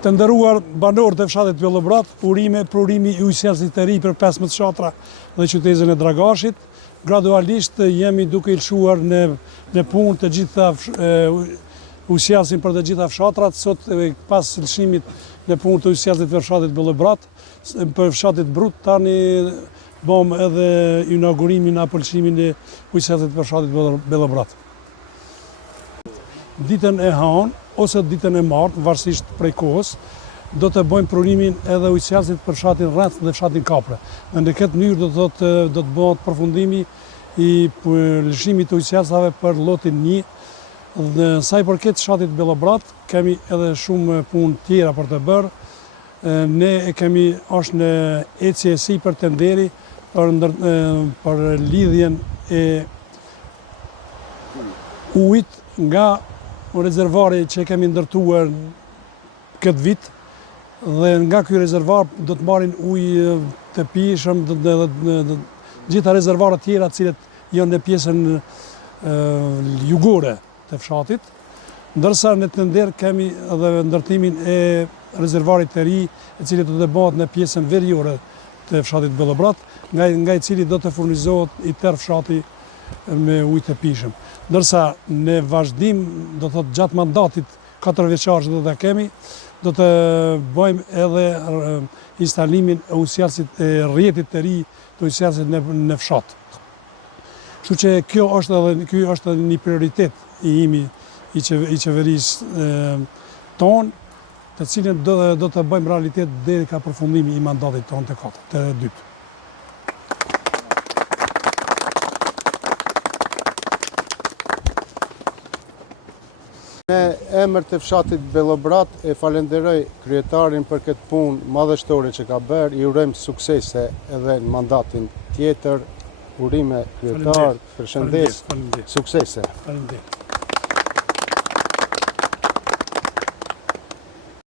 Të nderuar banorë të fshatit Bellobrat, prurimi i ujësjelësit të ri për 15 fshatra dhe qytetin e Dragashit. Gradualisht jemi duke i lëshuar në punë të gjitha ujësjelësin për të gjitha fshatrat. Sot pas lëshimit në punë të ujësjelësit për fshatit Bellobrat, për fshatit Brut, tani bëm edhe inaugurimin apo lëshimin e ujësjelësit për fshatit Bellobrat. Ditën e hanë ose ditën e martë, varsisht prej kohës, do të bëjmë prurimin edhe ujësjelësit për fshatin Rreth dhe fshatin Kapre. Në këtë mënyrë do të bëhet përfundimi i lëshimit të ujësjelësave për lotin 1. Në sa i përket fshatit Bellobrat, kemi edhe shumë punë tjera për të bërë. Ne është në ecje për tenderi për lidhjen e ujit nga rezervari që kemi ndërtuar këtë vit, dhe nga ky rezervar do të marrin ujë të pijshëm dhe gjitha rezervarët tjera të cilët janë në pjesën jugore të fshatit, ndërsa në tender kemi edhe ndërtimin e rezervarit të ri, i cili do të bëhet në pjesën veriore të fshatit Bellobrat, nga i cili do të furnizohet i tërë fshati me ujë të pijshëm. Ndërsa në vazhdim, do të thotë gjatë mandatit 4 vjeçar që do të kemi, do të bëjmë edhe instalimin e ujësjelësit e rrjetit të ri të ujësjelësit në fshat. Kështu që ky është edhe një prioritet i imi i qeverisë tonë, të cilën do të bëjmë realitet deri ka përfundimi i mandatit tonë të dytë. Me emër të fshatit Bellobrat e falenderoj kryetarin për këtë punë madhështore që ka bërë, i urojmë suksese edhe në mandatin tjetër. Urime kryetar, përshëndes, suksese.